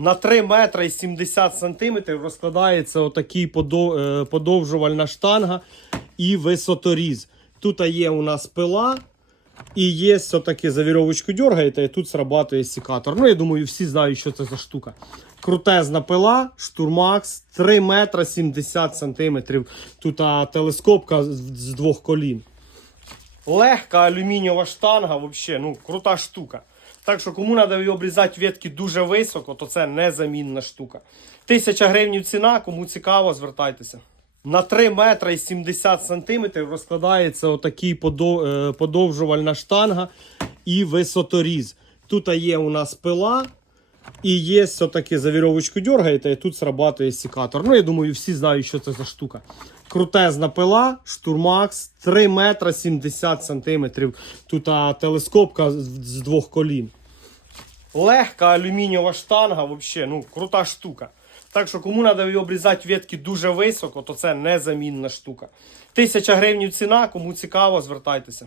На 3 метри і 70 сантиметрів розкладається отакий е, подовжувальна штанга і висоторіз. Тут є у нас пила, і є все-таки за вірьовочку дергаєте, і тут срабатує секатор. Ну, я думаю, всі знають, що це за штука. Крутезна пила, штурмакс, 3 метра 70 сантиметрів. Тут телескопка з двох колін. Легка алюмінієва штанга, взагалі, ну, крута штука. Так що, кому треба обрізати ветки дуже високо, то це незамінна штука. Тисяча гривень ціна, кому цікаво, звертайтеся. На 3 метри і 70 сантиметрів розкладається отакий е, подовжувальна штанга і висоторіз. Тут є у нас пила, і є все-таки за вірьовочку дергаєте, і тут срабатує секатор. Ну, я думаю, всі знають, що це за штука. Крутезна пила, штурмакс, 3 метра 70 сантиметрів. Тут а, телескопка з двох колін. Легка алюмінієва штанга, взагалі, ну, крута штука. Так що, кому треба обрізати ветки дуже високо, то це незамінна штука. Тисяча гривень ціна, кому цікаво, звертайтеся.